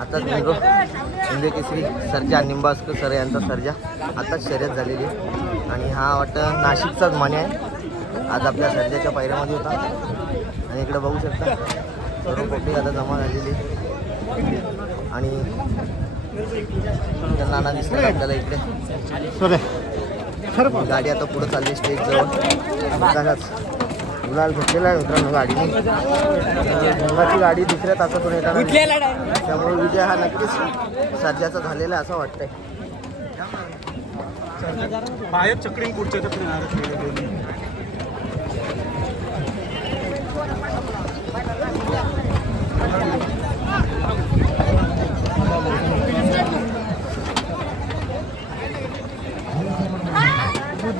आताच निघो India Kesari Sarja Nimbaskar sir यांचा सर्जा आताच शर्यत झालेली आहे. आणि हा वाटतं नाशिकचाच माने आहे. आज आपल्या सर्जाच्या पायऱ्यामध्ये होता. आणि इकडे बघू शकता सर्व पब्लिक आता जमा झालेली. आणि नाना दिसतात आपल्याला इकडे. गाडी आता पुढे चालली स्टेज जवळ. तसाच गुलाल घेतलेला आहे मित्रांनो गाडीने. भुंगाची गाडी दुसऱ्या तासातून येताना त्यामुळे विजय हा नक्कीच सर्जाचा झालेला आहे असं वाटतंय. बाहेर पुढच्या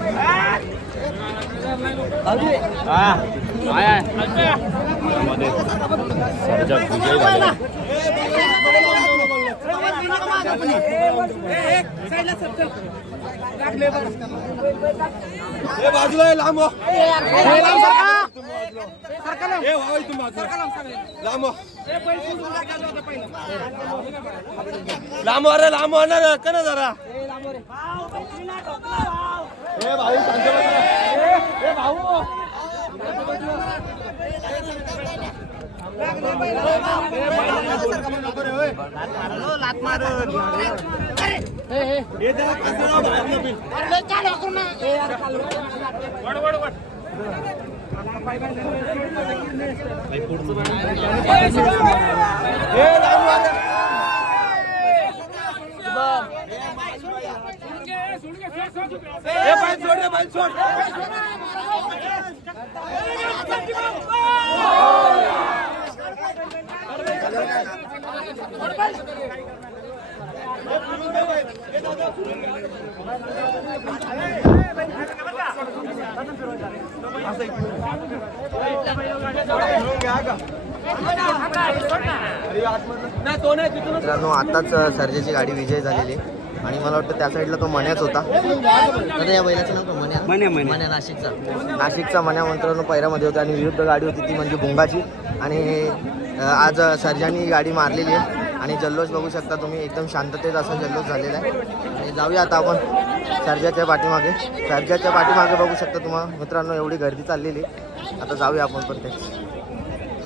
ए बाजूला लांब. लांब. लांब व्हा रे लांब व्हा ना रे, का ना जरा ए भाऊ शांत ए, सोड रे, सोड. मित्रांनो आताच सर्जाची गाडी विजय झालेली आहे. आणि मला वाटतं त्या साईडला तो मण्याच होता. आता या बैलाचं नाव? मण्या? मण्या, मण्या. नाशिकचा. नाशिकचा मण्या मित्रांनो पैरामध्ये होता आणि विरुद्ध गाडी होती ती म्हणजे भुंगाची. आणि आज सर्जानी गाडी मारलेली आहे. आणि जल्लोष बघू शकता तुम्ही एकदम शांततेत असा जल्लोष झालेला आहे. आणि जाऊया आता आपण सर्जाच्या पाठीमागे. सर्जाच्या पाठीमागे बघू शकता तुम्हाला मित्रांनो एवढी गर्दी चाललेली आहे. आता जाऊया आपण पण ते